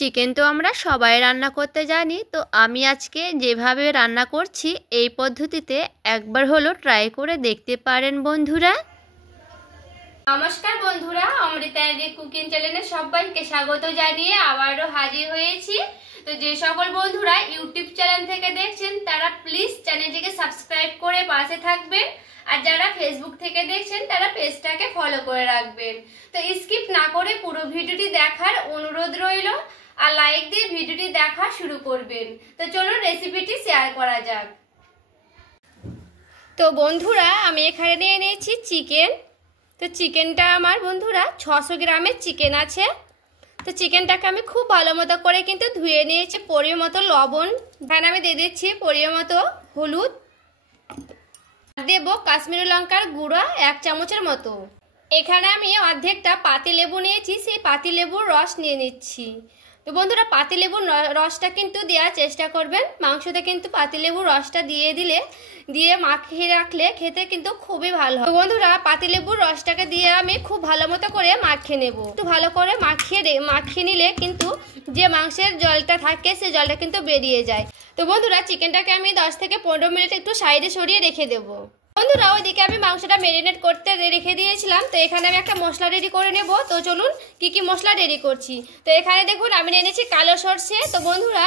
Chicken তো আমরা সবাই রান্না করতে জানি। তো আমি আজকে যেভাবে রান্না করছি এই পদ্ধতিতে একবার হলো ট্রাই করে দেখতে পারেন বন্ধুরা। নমস্কার বন্ধুরা, অমৃতা কুকিং চ্যানেলে সবাইকে স্বাগত জানিয়ে আবারও হাজির হয়েছি। তো যে সকল বন্ধুরা ইউটিউব চ্যানেল থেকে দেখছেন তারা প্লিজ চ্যানেলটিকে সাবস্ক্রাইব করে পাশে থাকবেন, আর যারা ফেসবুক থেকে দেখছেন তারা পেজটাকে ফলো করে রাখবেন। তো স্কিপ না করে পুরো ভিডিওটি দেখার অনুরোধ রইল, আর লাইক দিয়ে ভিডিওটি দেখা শুরু করবেন। তো চলুন রেসিপিটি শেয়ার করা যাক। তো বন্ধুরা আমি এখানে নিয়ে নিয়েছি চিকেন। তো চিকেনটা আমার বন্ধুরা 600 গ্রামের চিকেন আছে। তো চিকেনটাকে আমি খুব ভালো মতো করে কিন্তু ধুয়ে নিয়েছি। পরিমাণ মতো লবণ, এখানে আমি দিয়ে দিচ্ছি পরিমাণ মতো হলুদ, দেব কাশ্মীরি লঙ্কার গুঁড়া 1 চামচের মতো। এখানে আমি অর্ধেকটা পাতিলেবু নিয়েছি, সেই পাতিলেবুর রস নিয়ে নিচ্ছি। তো বন্ধুরা পাতিলেবুর রসটা কিন্তু দেওয়ার চেষ্টা করবেন, মাংসতে কিন্তু পাতিলেবুর রসটা দিয়ে মাখিয়ে রাখলে খেতে কিন্তু খুবই ভালো হয়। তো বন্ধুরা পাতিলেবুর রসটাকে দিয়ে আমি খুব ভালো মতো করে মাখিয়ে নেব। একটু ভালো করে মাখিয়ে নিলে কিন্তু যে মাংসের জলটা থাকে সেই জলটা কিন্তু বেরিয়ে যায়। তো বন্ধুরা চিকেনটাকে আমি 10 থেকে 15 মিনিট একটু সাইডে সরিয়ে রেখে দেবো। বন্ধুরা ওইদিকে আমি মাংসটা ম্যারিনেট করতে রেখে দিয়েছিলাম। তো এখানে আমি একটা মশলা রেডি করে নেব। তো চলুন কি মশলা রেডি করছি। তো এখানে দেখুন আমি নিয়ে নিয়েছি কালো সর্ষে। তো বন্ধুরা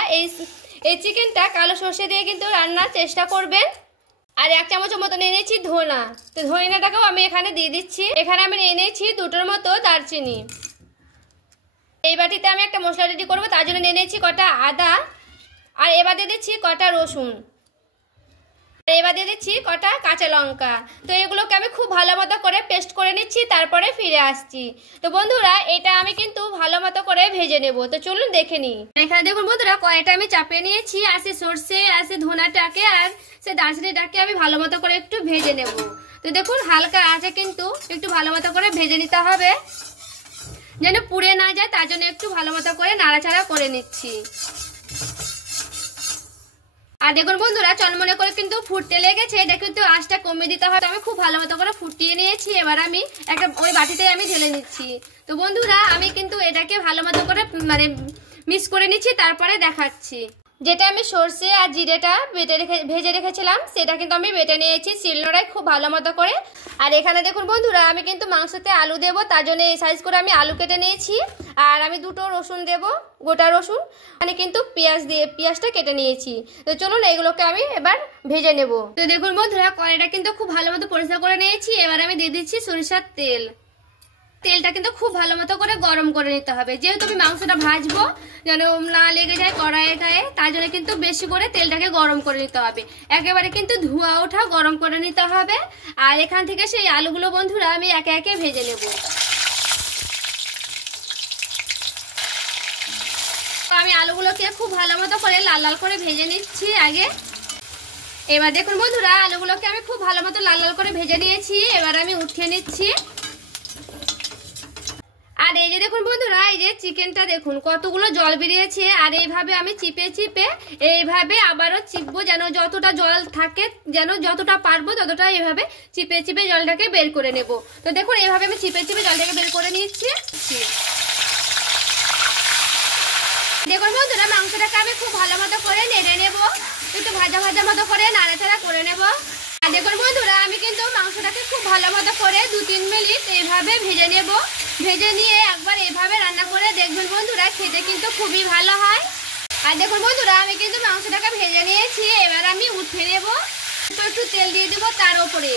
এই চিকেনটা কালো সর্ষে দিয়ে কিন্তু রান্নার চেষ্টা করবেন। আর 1 চামচের মতো নিয়ে নিয়েছি ধনা। তো ধনিয়াটাকেও আমি এখানে দিয়ে দিচ্ছি। এখানে আমি নিয়ে নিয়েছি 2টোর মতো দারচিনি। এই বাটিতে আমি একটা মশলা রেডি করবো, তার জন্য নিয়ে নিয়েছি কটা আদা, আর এবার দিয়ে দিচ্ছি কটা রসুন, এবার দিয়ে দিচ্ছি কটা কাঁচা লঙ্কা। তো এগুলোকে আমি খুব ভালো মতো করে পেস্ট করে নিচ্ছি, তারপরে ফিরে আসছি। তো বন্ধুরা এটা আমি কিন্তু ভালো মতো করে ভেজে নেব। তো চলুন দেখে নিই। এখানে দেখুন বন্ধুরা কড়াইটা আমি চাপিয়ে নিয়েছি, আর সে সর্ষে আর সে ধনাটাকে আর সে দারচিনিটাকে আমি ভালো মতো করে একটু ভেজে নেব। তো দেখুন হালকা আছে কিন্তু একটু ভালো মতো করে ভেজে নিতে হবে, যেন পুড়ে না যায়, তার জন্য একটু ভালো মতো করে নাড়াচাড়া করে নিচ্ছি। আর দেখুন বন্ধুরা চনমনে করে কিন্তু ফুটতে লেগেছে, এটা কিন্তু আঁচটা কমিয়ে দিতে হবে। আমি খুব ভালো মতো করে ফুটিয়ে নিয়েছি। এবার আমি একটা ওই বাটিতে আমি ঢেলে নিচ্ছি। তো বন্ধুরা আমি কিন্তু এটাকে ভালো মতো করে মিক্স করে নিচ্ছি, তারপরে দেখাচ্ছি। যেটা আমি সর্ষে আর জিরেটা ভেজে রেখেছিলাম সেটা কিন্তু আমি বেটে নিয়েছি শিলনোড়ায় খুব ভালো মতো করে। আর এখানে দেখুন বন্ধুরা আমি কিন্তু মাংসতে আলু দেবো, তার জন্য এই সাইজ করে আমি আলু কেটে নিয়েছি। আর আমি 2টো রসুন দেবো, গোটা রসুন, মানে কিন্তু পেঁয়াজটা কেটে নিয়েছি। তো চলুন এগুলোকে আমি এবার ভেজে নেব। তো দেখুন বন্ধুরা কড়াইটা কিন্তু খুব ভালো মতো পরিষ্কার করে নিয়েছি। এবার আমি দিয়ে দিচ্ছি সরিষার তেল। তেলটা কিন্তু খুব ভালো মতো করে গরম করে নিতে হবে, যেহেতু আমি মাংসটা ভাজবো যেন না লেগে যায় কড়াইয়ের গায়ে, তার জন্য কিন্তু বেশি করে তেলটাকে গরম করে নিতে হবে। একেবারে কিন্তু ধোঁয়া ওঠা গরম করে নিতে হবে। আর এখান থেকে সেই আলুগুলো বন্ধুরা আমি একে একে ভেজে নেব। আমি আলুগুলোকে খুব ভালো মতো করে লাল লাল করে ভেজে নিচ্ছি আগে। এবার দেখুন বন্ধুরা আলুগুলোকে আমি খুব ভালো মতো লাল লাল করে ভেজে নিয়েছি। এবার আমি উঠিয়ে নিচ্ছি। আর এই যে দেখুন বন্ধুরা এই যে চিকেনটা দেখুন কতগুলো জল বেরিয়েছে। আর এইভাবে আমি চিপে এইভাবে আবারও চিপবো, যেন যতটা জল থাকে যেন যতটা পারবো ততটা এইভাবে চিপে জলটাকে বের করে নেব। তো দেখুন এইভাবে আমি চিপে জলটাকে বের করে নিচ্ছি। দেখুন বন্ধুরা মাংসটাকে আমি খুব ভালো মতো করে নেড়ে নেব, একটু ভাজা মতো করে নাড়াচাড়া করে নেব। আর দেখুন বন্ধুরা আমি কিন্তু মাংসটাকে খুব ভালো মতো করে 2-3 মিনিট এইভাবে ভেজে নেব। ভেজে নিয়ে একবার এইভাবে রান্না করে দেখবেন বন্ধুরা খেতে কিন্তু খুবই ভালো হয়। আর দেখুন বন্ধুরা আমি কিন্তু মাংসটাকে ভেজে নিয়েছি। এবার আমি উঠিয়ে নেব, একটু তেল দিয়ে দেবো তার উপরে।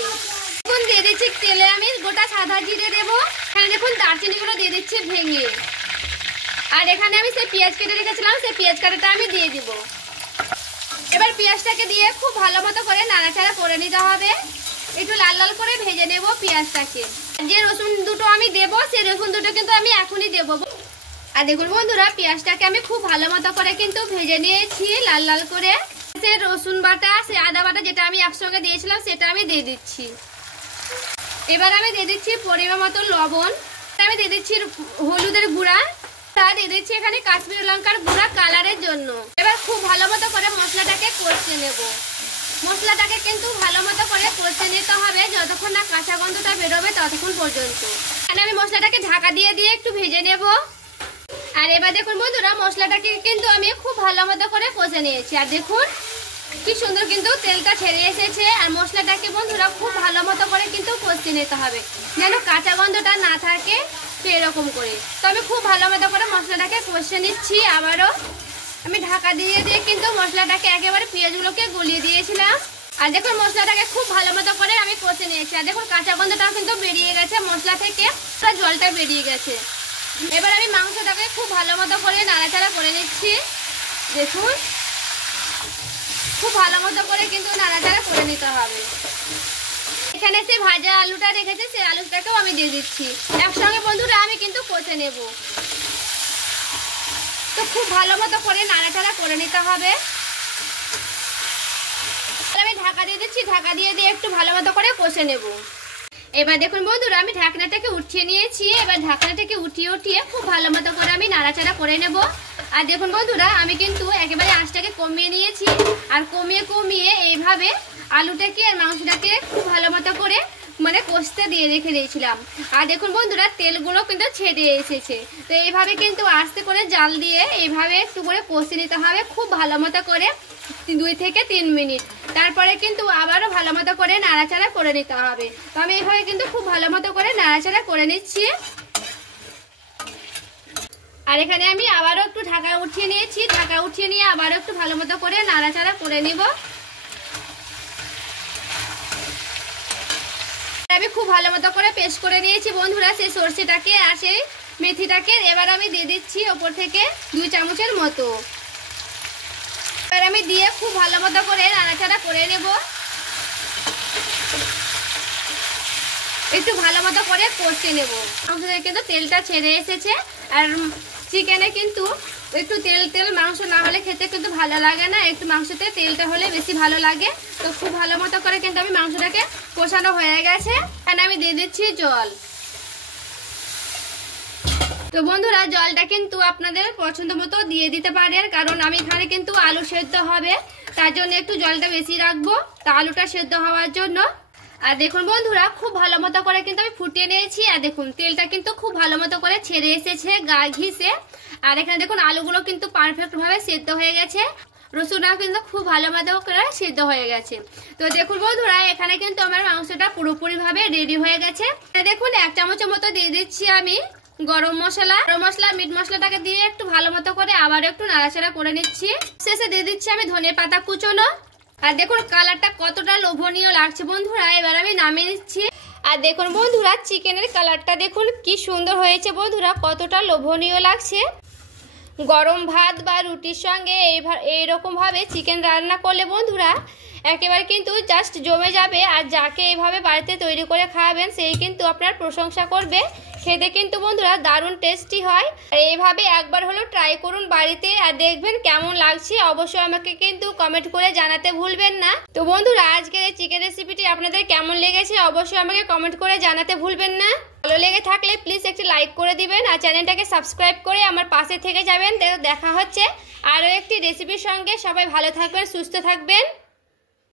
এখন দিয়ে দিচ্ছি তেলে আমি গোটা সাদা জিরে দেবো। এখানে দেখুন দারচিনিগুলো দিয়ে দিচ্ছি ভেঙে। আর এখানে আমি সেই পেঁয়াজ কেটে রেখেছিলাম, সেই পেঁয়াজ কাটাটা আমি দিয়ে দিব। এবার পেঁয়াজটাকে দিয়ে খুব ভালো মতো করে নাড়াচাড়া করে নিতে হবে, একটু লাল লাল করে ভেজে নেব পেঁয়াজটাকে। যে রসুন 2টো আমি দেবো সেই রসুন 2টো কিন্তু আমি এখনই দেবো। আর দেখুন বন্ধুরা পেঁয়াজটাকে আমি খুব ভালো মতো করে কিন্তু ভেজে নিয়েছি লাল লাল করে। সে রসুন বাটা সে আদা বাটা যেটা আমি একসঙ্গে দিয়েছিলাম সেটা আমি দিয়ে দিচ্ছি। এবার আমি দিয়ে দিচ্ছি পরিমাণ মতো লবণ, আমি দিয়ে দিচ্ছি হলুদের গুঁড়া, দিয়ে দিচ্ছি এখানে কাশ্মীরি লঙ্কার গুঁড়া কালারের জন্য। এবার খুব ভালো মতো করে মশলাটাকে কষে নেব। মশলাটাকে কিন্তু ভালো মতো করে কষে নিতে হবে যতক্ষণ না কাঁচা গন্ধটা বেরোবে ততক্ষণ পর্যন্ত। আমি মশলাটাকে ঢাকা দিয়ে একটু ভেজে নেব। আর এবার দেখুন বন্ধুরা মশলাটাকে কিন্তু আমি খুব ভালো মতো করে কষে নিয়েছি। আর দেখুন কি সুন্দর কিন্তু তেলটা ছেড়ে এসেছে। আর মশলাটাকে বন্ধুরা খুব ভালো মতো করে কিন্তু কষে নিতে হবে, যেন কাঁচা গন্ধটা না থাকে, তো এরকম করে। তো আমি খুব ভালো মতো করে মশলাটাকে কষে নিচ্ছি। আবারও আমি ঢাকা দিয়ে দিয়ে কিন্তু মশলাটাকে একেবারে পেঁয়াজগুলোকে গলিয়ে দিয়েছিলাম। আর দেখুন মশলাটাকে খুব ভালো মতো করে আমি কষে নিয়েছি। আর দেখুন কাঁচা গন্ধটাও কিন্তু বেরিয়ে গেছে মশলা থেকে, জলটা বেরিয়ে গেছে। এবার আমি মাংসটাকে খুব ভালো মতো করে নাড়াচাড়া করে নিচ্ছি। দেখুন খুব ভালো মতো করে কিন্তু নাড়াচাড়া করে নিতে হবে। এখানে সে ভাজা আলুটা রেখেছে, সেই আলুটাকেও আমি দিয়ে দিচ্ছি একসঙ্গে। বন্ধুরা আমি কিন্তু কষে নেব, তো খুব ভালো মতো করে নাড়াচাড়া করে নিতে হবে। আমি ঢাকা দিয়ে দিচ্ছি, ঢাকা দিয়ে দিয়ে একটু ভালো মতো করে কষে নেব। এবার দেখুন বন্ধুরা আমি ঢাকনাটাকে উঠিয়ে নিয়েছি। এবার ঢাকনাটাকে উঠিয়ে উঠিয়ে খুব ভালো মতো করে আমি নাড়াচাড়া করে নেব। আর দেখুন বন্ধুরা আমি কিন্তু একেবারে আঁচটাকে কমিয়ে নিয়েছি। আর কমিয়ে কমিয়ে এইভাবে আলুটাকে আর মাংসটাকে খুব ভালো মতো করে মানে কষতে দিয়ে রেখে দিয়েছিলাম। আর দেখুন বন্ধুরা তেলগুলো কিন্তু ছেড়ে এসেছে। তো এইভাবে কিন্তু আস্তে করে জাল দিয়ে এইভাবে একটু করে কষে নিতে হবে খুব ভালো মতো করে 2 থেকে 3 মিনিট। তারপরে কিন্তু আবারও ভালো মতো করে নাড়াচাড়া করে নিতে হবে। তো আমি এইভাবে কিন্তু খুব ভালো মতো করে নাড়াচাড়া করে নিচ্ছি। আর এখানে আমি আবারও একটু ঢাকা উঠিয়ে নিয়েছি। ঢাকা উঠিয়ে নিয়ে আবারও একটু ভালো মতো করে নাড়াচাড়া করে নিব। আমি খুব ভালো মতো করে পেস্ট করে নিয়েছি বন্ধুরা সেই সরষেটাকে আর সেই মেথিটাকে। এবার আমি দিয়ে দিচ্ছি ওপর থেকে 2 চামচের মতো। এবার আমি দিয়ে খুব ভালো মতো করে নাড়াচাড়া করে নেব। একটু ভালো মতো করে কষে নেব। মাংসে কিন্তু তেলটা ছেড়ে এসেছে। আর চিকেনে কিন্তু একটু তেল তেল মাংস না হলে খেতে কিন্তু ভালো লাগে না, একটু মাংসতে তেলটা হলে বেশি ভালো লাগে। তো খুব ভালো মতো করে কিন্তু আমি মাংসটাকে কষানো হয়ে গেছে। এখানে আমি দিয়ে দিচ্ছি জল। তো বন্ধুরা জলটা কিন্তু আপনাদের পছন্দ মতো দিয়ে দিতে পারেন, কারণ আমি এখানে কিন্তু আলু সেদ্ধ হবে, তার জন্য একটু জলটা বেশি রাখবো, তা আলুটা সেদ্ধ হওয়ার জন্য। আর দেখুন বন্ধুরা খুব ভালো মতো করে কিন্তু আমি ফুটিয়ে নিয়েছি। আর দেখুন তেলটা কিন্তু খুব ভালো মতো করে ছেড়ে এসেছে গা ঘিসে। আর এখানে দেখুন আলুগুলো কিন্তু পারফেক্ট ভাবে সেদ্ধ হয়ে গেছে, রসুনটাও কিন্তু খুব ভালো মতো করে সেদ্ধ হয়ে গেছে। তো দেখুন বন্ধুরা এখানে কিন্তু আমার মাংসটা পুরোপুরি ভাবে রেডি হয়ে গেছে। দেখুন 1 চামচের মতো দিয়ে দিচ্ছি আমি গরম মশলা। মিট মশলাটাকে দিয়ে একটু ভালো মতো করে আবার একটু নাড়াচাড়া করে নিচ্ছি। শেষে দিয়ে দিচ্ছি আমি ধনে পাতা কুচোনো। আর দেখুন কালারটা কতটা লোভনীয় লাগছে বন্ধুরা। এবার আমি নামিয়ে নিচ্ছি। আর দেখুন বন্ধুরা চিকেনের কালারটা দেখুন কি সুন্দর হয়েছে বন্ধুরা, কতটা লোভনীয় লাগছে। গরম ভাত বা রুটির সঙ্গে এইরকম ভাবে চিকেন রান্না করলে বন্ধুরা একেবারে কিন্তু জাস্ট জমে যাবে। আর যাকে এইভাবে বাড়িতে তৈরি করে খাওয়াবেন সেই কিন্তু আপনার প্রশংসা করবে। খেতে কিন্তু বন্ধুরা দারুণ টেস্টি হয়। আর এইভাবে একবার হলেও ট্রাই করুন বাড়িতে, আর দেখবেন কেমন লাগছে। অবশ্যই আমাকে কিন্তু কমেন্ট করে জানাতে ভুলবেন না। তো বন্ধুরা আজকের এই চিকেন রেসিপিটি আপনাদের কেমন লেগেছে অবশ্যই আমাকে কমেন্ট করে জানাতে ভুলবেন না। ভালো লেগে থাকলে প্লিজ একটি লাইক করে দিবেন আর চ্যানেলটাকে সাবস্ক্রাইব করে আমার পাশে থেকে যাবেন। দেখা হচ্ছে আরও একটি রেসিপির সঙ্গে। সবাই ভালো থাকবেন, সুস্থ থাকবেন।